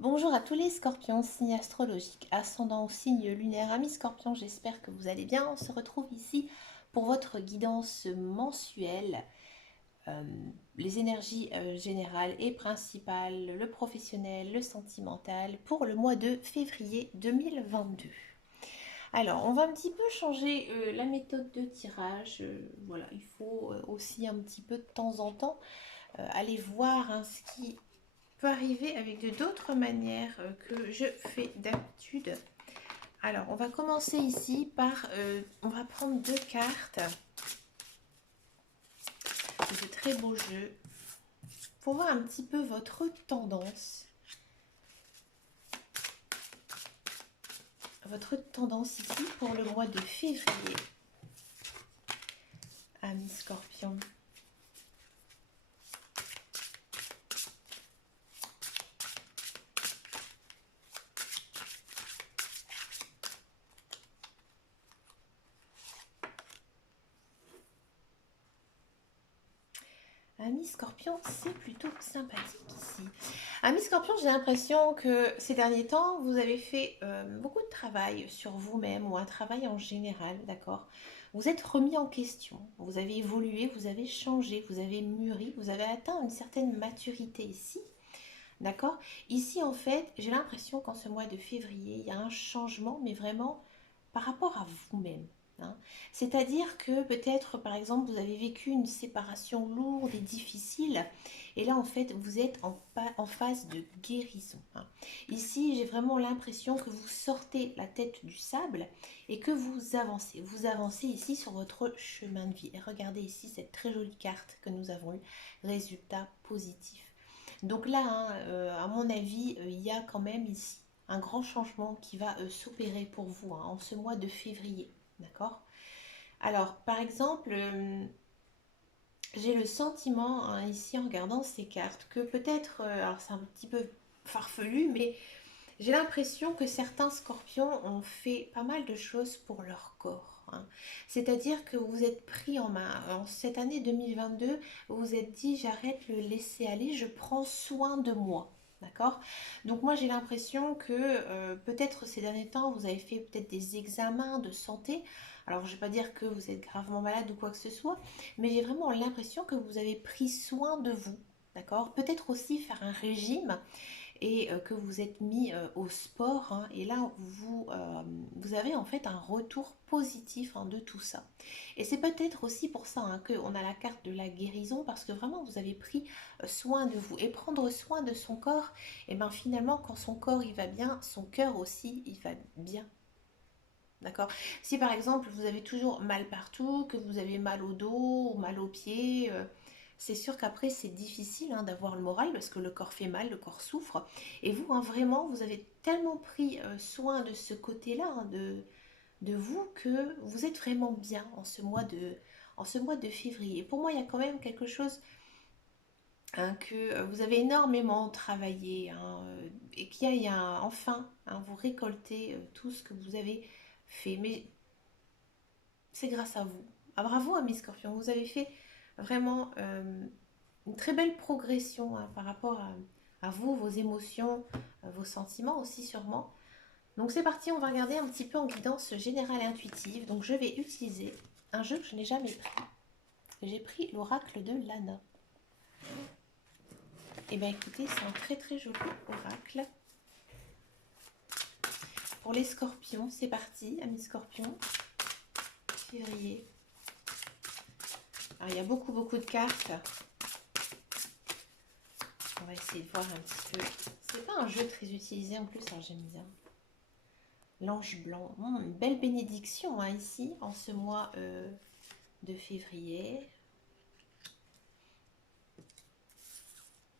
Bonjour à tous les scorpions, signe astrologique, ascendant au signe lunaire, amis scorpions, j'espère que vous allez bien. On se retrouve ici pour votre guidance mensuelle, euh, les énergies générales et principales, le professionnel, le sentimental, pour le mois de février 2022. Alors, on va un petit peu changer la méthode de tirage. Voilà, il faut aussi un petit peu de temps en temps aller voir hein, ce qui peut arriver avec de d'autres manières que je fais d'habitude. Alors, on va commencer ici par, on va prendre deux cartes de très beaux jeux pour voir un petit peu votre tendance. Votre tendance ici pour le mois de février, amis scorpions. Amis Scorpion, c'est plutôt sympathique ici. Amis Scorpion, j'ai l'impression que ces derniers temps, vous avez fait beaucoup de travail sur vous-même ou un travail en général, d'accord. Vous êtes remis en question, vous avez évolué, vous avez changé, vous avez mûri, vous avez atteint une certaine maturité ici, d'accord. Ici, en fait, j'ai l'impression qu'en ce mois de février, il y a un changement, mais vraiment par rapport à vous-même, hein. C'est-à-dire que peut-être, par exemple, vous avez vécu une séparation lourde et difficile, et là, en fait, vous êtes en phase de guérison, hein. Ici, j'ai vraiment l'impression que vous sortez la tête du sable et que vous avancez. Vous avancez ici sur votre chemin de vie. Et regardez ici cette très jolie carte que nous avons eue, résultat positif. Donc là, hein, à mon avis, il y a quand même ici un grand changement qui va s'opérer pour vous hein, en ce mois de février. D'accord. Alors, par exemple, j'ai le sentiment, hein, ici en regardant ces cartes, que peut-être, alors c'est un petit peu farfelu, mais j'ai l'impression que certains scorpions ont fait pas mal de choses pour leur corps, hein. C'est-à-dire que vous êtes pris en main. En cette année 2022, vous vous êtes dit, j'arrête le laisser aller, je prends soin de moi. D'accord. Donc moi j'ai l'impression que peut-être ces derniers temps vous avez fait peut-être des examens de santé. Alors je ne vais pas dire que vous êtes gravement malade ou quoi que ce soit, mais j'ai vraiment l'impression que vous avez pris soin de vous. D'accord. Peut-être aussi faire un régime et que vous êtes mis au sport, hein, et là vous avez en fait un retour positif hein, de tout ça. Et c'est peut-être aussi pour ça hein, qu'on a la carte de la guérison parce que vraiment vous avez pris soin de vous et prendre soin de son corps, et bien finalement quand son corps il va bien, son cœur aussi il va bien. D'accord. Si par exemple vous avez toujours mal partout, que vous avez mal au dos ou mal aux pieds, c'est sûr qu'après c'est difficile hein, d'avoir le moral parce que le corps fait mal, le corps souffre. Et vous, hein, vraiment, vous avez tellement pris soin de ce côté-là, hein, de vous, que vous êtes vraiment bien en ce mois de février. Pour moi, il y a quand même quelque chose hein, que vous avez énormément travaillé hein, et qu'il y a enfin, hein, vous récoltez tout ce que vous avez fait. Mais c'est grâce à vous. Ah, bravo, amis Scorpion, vous avez fait vraiment une très belle progression hein, par rapport à vous, vos émotions, vos sentiments aussi sûrement. Donc c'est parti, on va regarder un petit peu en guidance générale et intuitive. Donc je vais utiliser un jeu que je n'ai jamais pris. J'ai pris l'oracle de Lana. Et bien écoutez, c'est un très très joli oracle. Pour les scorpions, c'est parti, amis scorpions. Février. Alors il y a beaucoup beaucoup de cartes. On va essayer de voir un petit peu. C'est pas un jeu très utilisé en plus, alors j'aime bien. L'ange blanc. Une belle bénédiction hein, ici, en ce mois de février.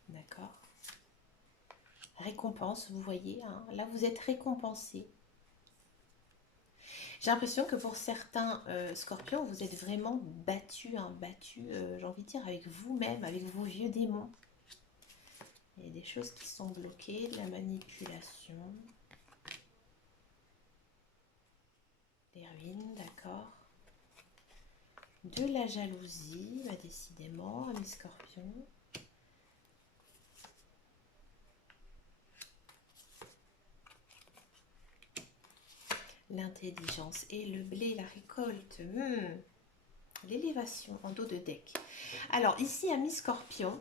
D'accord. Récompense, vous voyez. Hein, là, vous êtes récompensé. J'ai l'impression que pour certains scorpions, vous êtes vraiment battus, hein, battus, j'ai envie de dire, avec vous-même, avec vos vieux démons. Il y a des choses qui sont bloquées, de la manipulation. Des ruines, d'accord. De la jalousie, bah décidément, amis scorpions. L'intelligence et le blé, la récolte. L'élévation en dos de deck. Alors ici, ami Scorpion,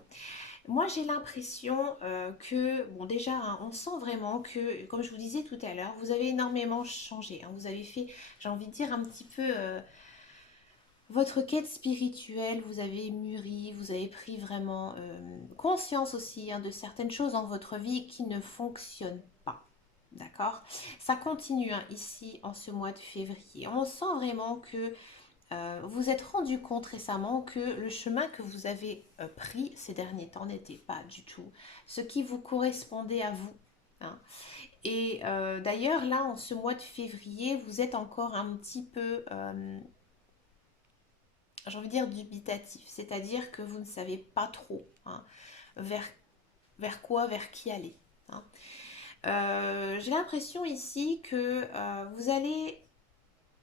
moi j'ai l'impression que, bon déjà, hein, on sent vraiment que, comme je vous disais tout à l'heure, vous avez énormément changé. Hein. Vous avez fait, j'ai envie de dire, un petit peu votre quête spirituelle, vous avez mûri, vous avez pris vraiment conscience aussi hein, de certaines choses dans votre vie qui ne fonctionnent pas. D'accord? Ça continue hein, ici en ce mois de février. On sent vraiment que vous êtes rendu compte récemment que le chemin que vous avez pris ces derniers temps n'était pas du tout ce qui vous correspondait à vous. Hein. Et d'ailleurs, là, en ce mois de février, vous êtes encore un petit peu, j'ai envie de dire, dubitatif. C'est-à-dire que vous ne savez pas trop hein, vers, vers quoi, vers qui aller. Hein. J'ai l'impression ici que vous allez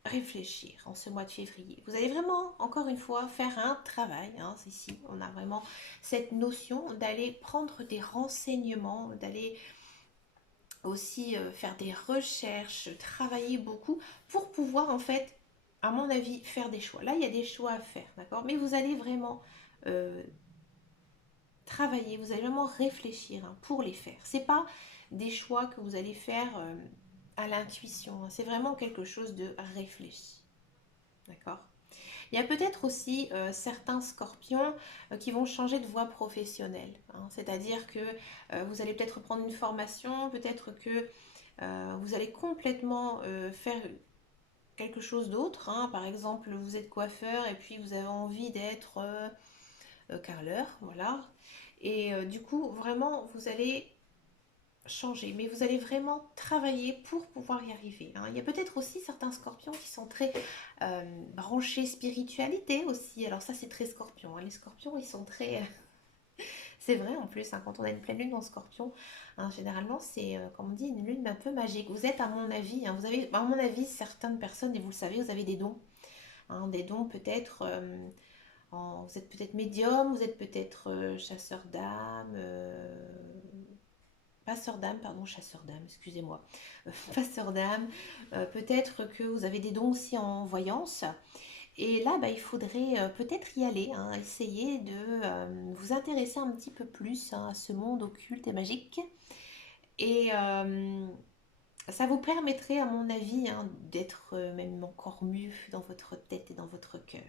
réfléchir en ce mois de février. Vous allez vraiment, encore une fois, faire un travail. Hein, ici, on a vraiment cette notion d'aller prendre des renseignements, d'aller aussi faire des recherches, travailler beaucoup pour pouvoir, en fait, à mon avis, faire des choix. Là, il y a des choix à faire, d'accord? Mais vous allez vraiment euh, travailler, vous allez vraiment réfléchir hein, pour les faire. C'est pas des choix que vous allez faire à l'intuition. Hein. C'est vraiment quelque chose de réfléchi. D'accord. Il y a peut-être aussi certains scorpions qui vont changer de voie professionnelle. Hein. C'est-à-dire que vous allez peut-être prendre une formation, peut-être que vous allez complètement faire quelque chose d'autre. Hein. Par exemple, vous êtes coiffeur et puis vous avez envie d'être carreleur. Voilà. Et du coup, vraiment, vous allez changer, mais vous allez vraiment travailler pour pouvoir y arriver. Hein. Il y a peut-être aussi certains scorpions qui sont très branchés spiritualité aussi. Alors ça, c'est très scorpion. Hein. Les scorpions, ils sont très... c'est vrai en plus, hein, quand on a une pleine lune en scorpion, hein, généralement, c'est, comme on dit, une lune un peu magique. Vous êtes, à mon avis, hein, vous avez, à mon avis, certaines personnes, et vous le savez, vous avez des dons. Hein, des dons peut-être... vous êtes peut-être médium, vous êtes peut-être chasseur d'âme, passeur d'âme, pardon, chasseur d'âme, excusez-moi, passeur d'âme, peut-être que vous avez des dons aussi en voyance. Et là, bah, il faudrait peut-être y aller, hein, essayer de vous intéresser un petit peu plus hein, à ce monde occulte et magique. Et ça vous permettrait, à mon avis, hein, d'être même encore mieux dans votre tête et dans votre cœur.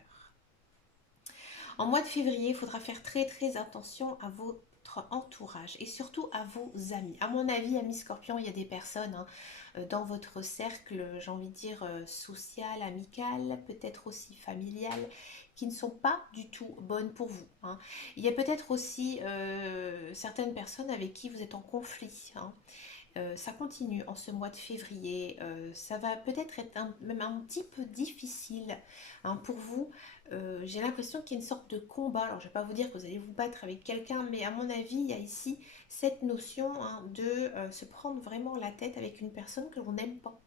En mois de février, il faudra faire très très attention à votre entourage et surtout à vos amis. À mon avis, amis scorpions, il y a des personnes hein, dans votre cercle, j'ai envie de dire social, amical, peut-être aussi familial, qui ne sont pas du tout bonnes pour vous. Hein. Il y a peut-être aussi certaines personnes avec qui vous êtes en conflit. Hein. Ça continue en ce mois de février. Ça va peut-être être même un petit peu difficile hein, pour vous. J'ai l'impression qu'il y a une sorte de combat. Alors, je ne vais pas vous dire que vous allez vous battre avec quelqu'un, mais à mon avis, il y a ici cette notion hein, de se prendre vraiment la tête avec une personne que l'on n'aime pas.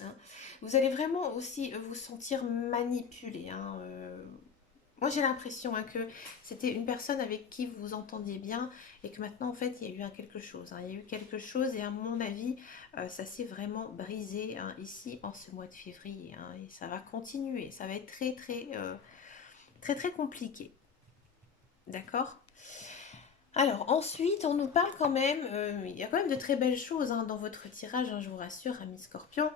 Hein. Vous allez vraiment aussi vous sentir manipulé. Hein, moi, j'ai l'impression hein, que c'était une personne avec qui vous vous entendiez bien et que maintenant, en fait, il y a eu quelque chose. Hein. Il y a eu quelque chose et à mon avis, ça s'est vraiment brisé hein, ici en ce mois de février. Hein, et ça va continuer. Ça va être très, très, très, très compliqué. D'accord. Alors ensuite, on nous parle quand même, il y a quand même de très belles choses hein, dans votre tirage, hein, je vous rassure, ami Scorpion.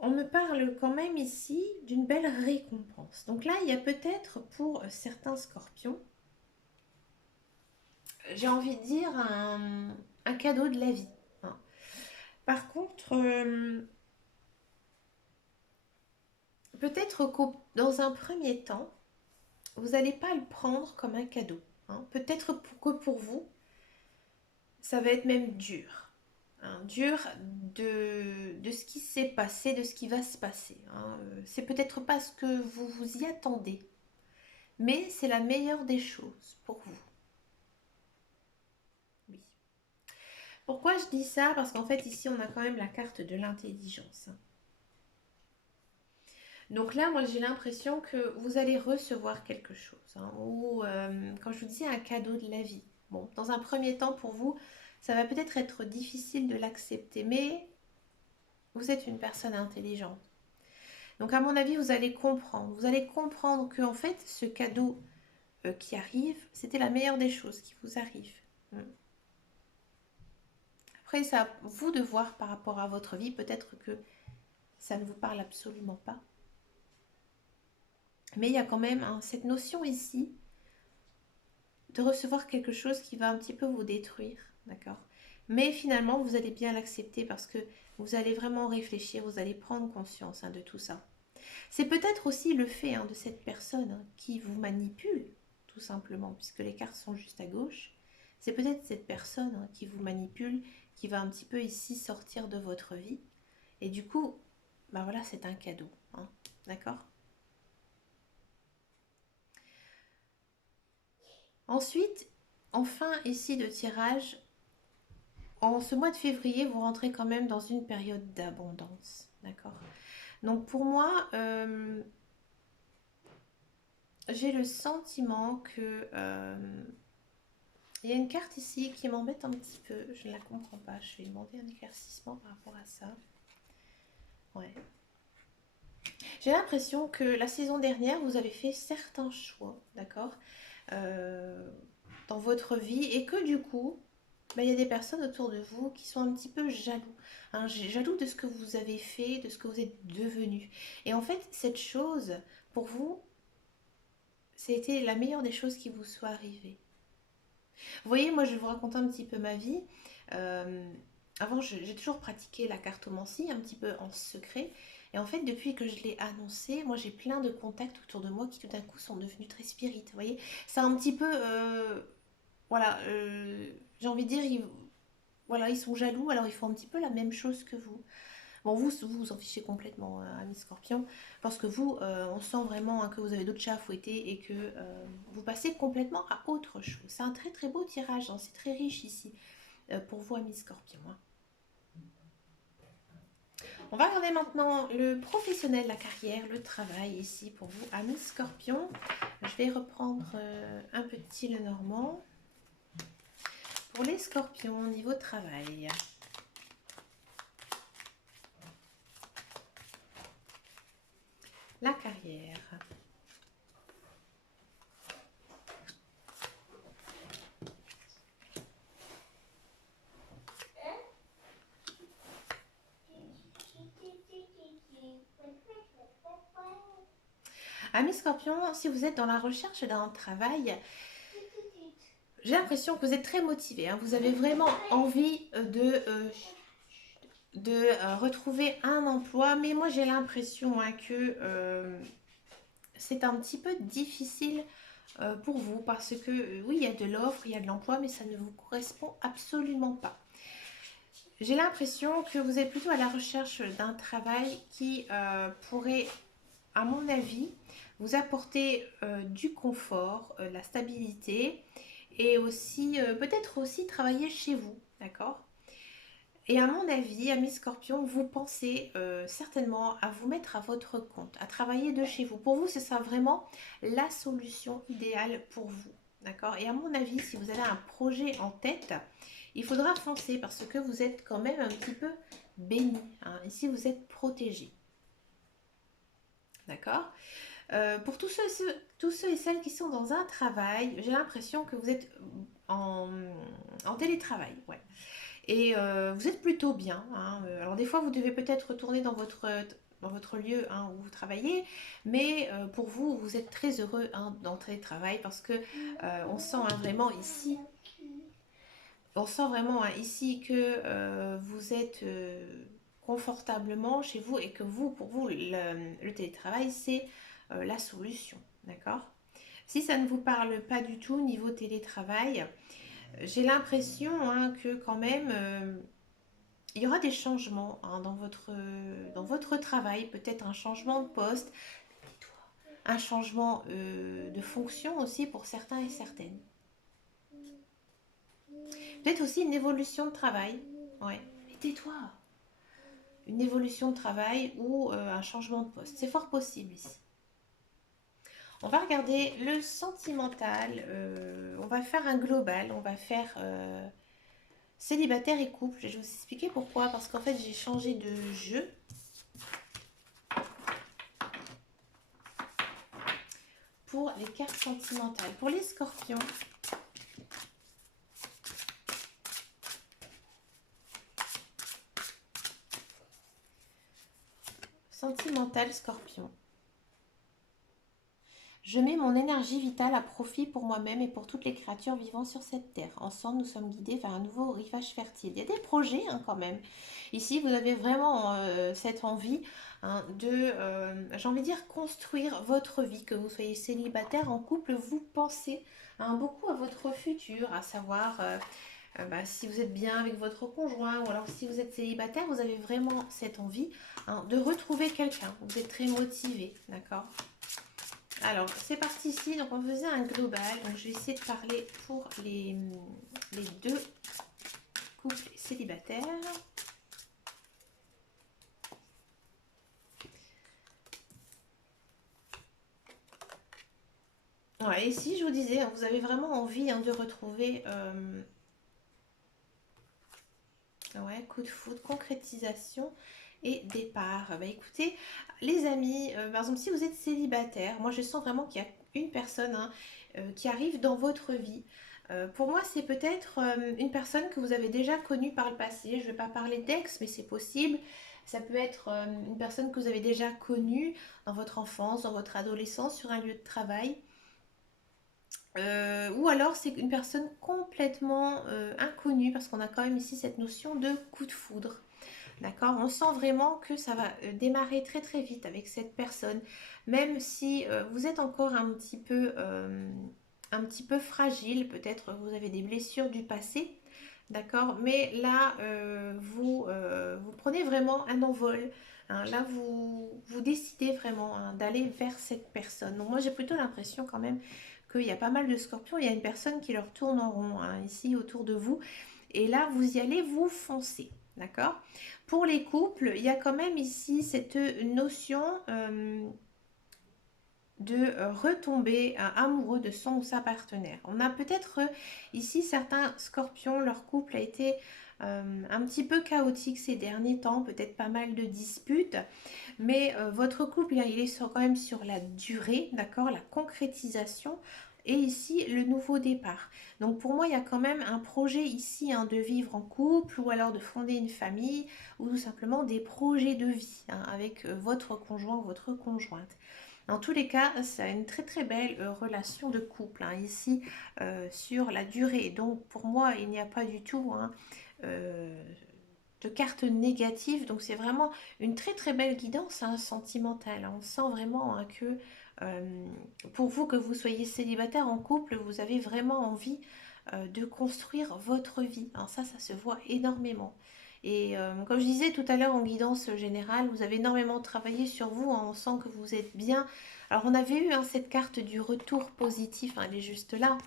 On me parle quand même ici d'une belle récompense. Donc là, il y a peut-être pour certains scorpions, j'ai envie de dire un cadeau de la vie. Hein. Par contre, peut-être que dans un premier temps, vous n'allez pas le prendre comme un cadeau. Hein. Peut-être que pour vous, ça va être même dur. Hein, dur de ce qui s'est passé, de ce qui va se passer. Hein. C'est peut-être pas ce que vous vous y attendez. Mais c'est la meilleure des choses pour vous. Oui. Pourquoi je dis ça? Parce qu'en fait, ici, on a quand même la carte de l'intelligence. Donc là, moi, j'ai l'impression que vous allez recevoir quelque chose. Hein, ou, comme je vous disais, un cadeau de la vie. Bon, dans un premier temps, pour vous, ça va peut-être être difficile de l'accepter. Mais Vous êtes une personne intelligente. Donc à mon avis, vous allez comprendre. Vous allez comprendre que en fait, ce cadeau qui arrive, c'était la meilleure des choses qui vous arrive. Mm. Après, c'est à vous de voir par rapport à votre vie. Peut-être que ça ne vous parle absolument pas. Mais il y a quand même hein, cette notion ici de recevoir quelque chose qui va un petit peu vous détruire. D'accord? Mais finalement, vous allez bien l'accepter parce que vous allez vraiment réfléchir, vous allez prendre conscience hein, de tout ça. C'est peut-être aussi le fait hein, de cette personne hein, qui vous manipule, tout simplement, puisque les cartes sont juste à gauche. C'est peut-être cette personne hein, qui vous manipule, qui va un petit peu ici sortir de votre vie. Et du coup, bah voilà, c'est un cadeau. Hein, d'accord? Ensuite, en fin ici de tirage, en ce mois de février, vous rentrez quand même dans une période d'abondance. D'accord? Donc pour moi, j'ai le sentiment que il y a une carte ici qui m'embête un petit peu. Je ne la comprends pas. Je vais demander un éclaircissement par rapport à ça. Ouais. J'ai l'impression que la saison dernière, vous avez fait certains choix, d'accord, euh, dans votre vie et que du coup, bah, il y a des personnes autour de vous qui sont un petit peu jaloux, hein, jaloux de ce que vous avez fait, de ce que vous êtes devenu. Et en fait, cette chose, pour vous, c'était la meilleure des choses qui vous soit arrivée. Vous voyez, moi je vais vous raconter un petit peu ma vie. Euh, Avant, j'ai toujours pratiqué la cartomancie un petit peu en secret. Et en fait, depuis que je l'ai annoncé, moi j'ai plein de contacts autour de moi qui tout d'un coup sont devenus très spirites. Vous voyez, c'est un petit peu, voilà, j'ai envie de dire, voilà, ils sont jaloux, alors ils font un petit peu la même chose que vous. Bon, vous en fichez complètement, hein, ami Scorpion, parce que vous, on sent vraiment hein, que vous avez d'autres chats à fouetter et que vous passez complètement à autre chose. C'est un très très beau tirage, hein, c'est très riche ici pour vous, ami Scorpion. Hein. On va regarder maintenant le professionnel, la carrière, le travail ici pour vous, ami Scorpion. Je vais reprendre un petit le normand. Pour les scorpions, niveau travail. La carrière. Amis Scorpion, si vous êtes dans la recherche d'un travail, j'ai l'impression que vous êtes très motivé. Hein. Vous avez vraiment envie de retrouver un emploi, mais moi j'ai l'impression hein, que c'est un petit peu difficile pour vous parce que oui, il y a de l'offre, il y a de l'emploi, mais ça ne vous correspond absolument pas. J'ai l'impression que vous êtes plutôt à la recherche d'un travail qui pourrait, à mon avis, vous apporter du confort, la stabilité et aussi peut-être aussi travailler chez vous, d'accord? Et à mon avis, amis Scorpion, vous pensez certainement à vous mettre à votre compte, à travailler de chez vous. Pour vous, ce sera vraiment la solution idéale pour vous. D'accord? Et à mon avis, si vous avez un projet en tête, il faudra foncer parce que vous êtes quand même un petit peu béni. Hein. Ici, vous êtes protégé. D'accord? Pour tous ceux et celles qui sont dans un travail, j'ai l'impression que vous êtes en, en télétravail. Ouais. Et vous êtes plutôt bien. Hein. Alors des fois, vous devez peut-être retourner dans votre lieu hein, où vous travaillez, mais pour vous, vous êtes très heureux hein, d'entrer au travail parce que on sent hein, vraiment ici, on sent vraiment hein, ici que vous êtes confortablement chez vous et que vous, pour vous, le télétravail, c'est la solution. D'accord? Si ça ne vous parle pas du tout niveau télétravail, j'ai l'impression hein, que quand même il y aura des changements hein, dans votre travail, peut-être un changement de poste, un changement de fonction aussi pour certains et certaines. Peut-être aussi une évolution de travail. Ouais. Mais tais-toi. Une évolution de travail ou un changement de poste. C'est fort possible ici. On va regarder le sentimental. On va faire un global. On va faire célibataire et couple. Je vais vous expliquer pourquoi. Parce qu'en fait, j'ai changé de jeu pour les cartes sentimentales. Pour les scorpions, sentimental scorpion. Je mets mon énergie vitale à profit pour moi-même et pour toutes les créatures vivant sur cette terre. Ensemble, nous sommes guidés vers un nouveau rivage fertile. Il y a des projets hein, quand même. Ici, vous avez vraiment cette envie hein, de, j'ai envie de dire, construire votre vie. Que vous soyez célibataire, en couple, vous pensez hein, beaucoup à votre futur, à savoir bah, si vous êtes bien avec votre conjoint ou alors si vous êtes célibataire, vous avez vraiment cette envie hein, de retrouver quelqu'un. Vous êtes très motivé, d'accord? Alors, c'est parti ici. Donc, on faisait un global. Donc, je vais essayer de parler pour les deux couples célibataires. Ouais, ici, je vous disais, vous avez vraiment envie hein, de retrouver ouais, coup de foudre, concrétisation et départ. Bah écoutez, les amis, par exemple, si vous êtes célibataire, moi je sens vraiment qu'il y a une personne hein, qui arrive dans votre vie. Pour moi, c'est peut-être une personne que vous avez déjà connue par le passé. Je ne vais pas parler d'ex, mais c'est possible. Ça peut être une personne que vous avez déjà connue dans votre enfance, dans votre adolescence, sur un lieu de travail. Ou alors c'est une personne complètement inconnue, parce qu'on a quand même ici cette notion de coup de foudre. D'accord? On sent vraiment que ça va démarrer très très vite avec cette personne, même si vous êtes encore un petit peu fragile, peut-être vous avez des blessures du passé, d'accord? Mais là, vous prenez vraiment un envol. Hein. Là, vous décidez vraiment hein, d'aller vers cette personne. Donc moi, j'ai plutôt l'impression quand même qu'il y a pas mal de scorpions. Il y a une personne qui leur tourne en rond hein, ici autour de vous. Et là, vous y allez, vous foncez. D'accord? Pour les couples, il y a quand même ici cette notion de retomber amoureux de son ou sa partenaire. On a peut-être ici certains scorpions, leur couple a été un petit peu chaotique ces derniers temps, peut-être pas mal de disputes, mais votre couple il est quand même sur la durée, d'accord, la concrétisation. Et ici, le nouveau départ. Donc pour moi, il y a quand même un projet ici hein, de vivre en couple ou alors de fonder une famille ou tout simplement des projets de vie hein, avec votre conjoint ou votre conjointe. Dans tous les cas, c'est une très très belle relation de couple hein, ici sur la durée. Donc pour moi, il n'y a pas du tout hein, euh, de carte négative. Donc c'est vraiment une très très belle guidance hein, sentimentale. On sent vraiment hein, que euh, pour vous, que vous soyez célibataire en couple, vous avez vraiment envie de construire votre vie. Alors ça se voit énormément. Et comme je disais tout à l'heure en guidance générale, vous avez énormément travaillé sur vous, hein, on sent que vous êtes bien. Alors on avait eu hein, cette carte du retour positif, hein, elle est juste là.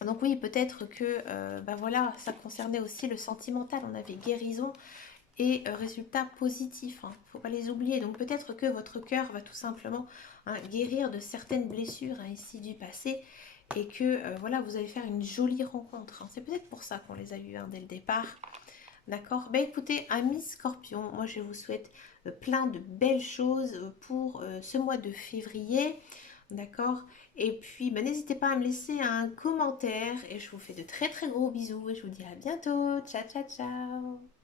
Donc oui, peut-être que bah voilà, ça concernait aussi le sentimental. On avait guérison et résultat positif. Il ne faut pas les oublier. Donc peut-être que votre cœur va tout simplement hein, guérir de certaines blessures hein, ici du passé et que voilà, vous allez faire une jolie rencontre. Hein. C'est peut-être pour ça qu'on les a eus hein, dès le départ. D'accord? Ben écoutez, amis scorpions, moi je vous souhaite plein de belles choses pour ce mois de février. D'accord? Et puis, ben, n'hésitez pas à me laisser un commentaire et je vous fais de très très gros bisous et je vous dis à bientôt. Ciao, ciao, ciao!